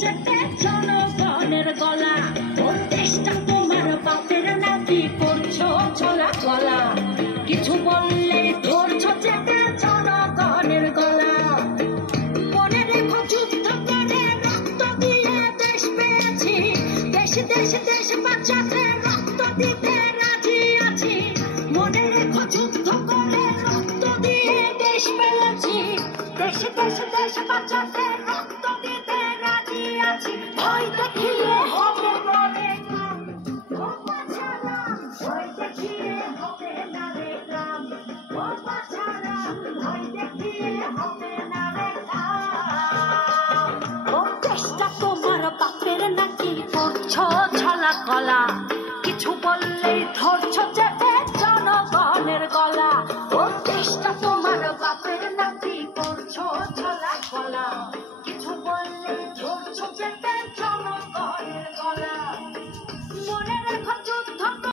চেটে জনগণের গলা। ওর দেশটা তোমার বাপের নাকি করছো ছলা গলা। কিছু বললে ধরছো চেটে জনগণের গলা। মনে রেখো যুদ্ধ করে রক্ত দিয়ে দেশ পেয়েছি। দেশ দেশ দেশ বাঁচাতে রক্ত দিতে রাজি আছি। মনে রেখো যুদ্ধ করে রক্ত দিয়ে দেশ পেয়েছি। দেশ দেশ দেশ বাঁচাতে রক্ত দিতে রাজি আছি। ভয় দেখিয়ে হবে বলে কাম, ও বাছারা ভয় দেখিয়ে হবে না রে কাম। ও বাছারা ভয় দেখিয়ে হবে না রে কাম। ও দেশটা তোমার বাপের নাকি করছো ছলা কলা।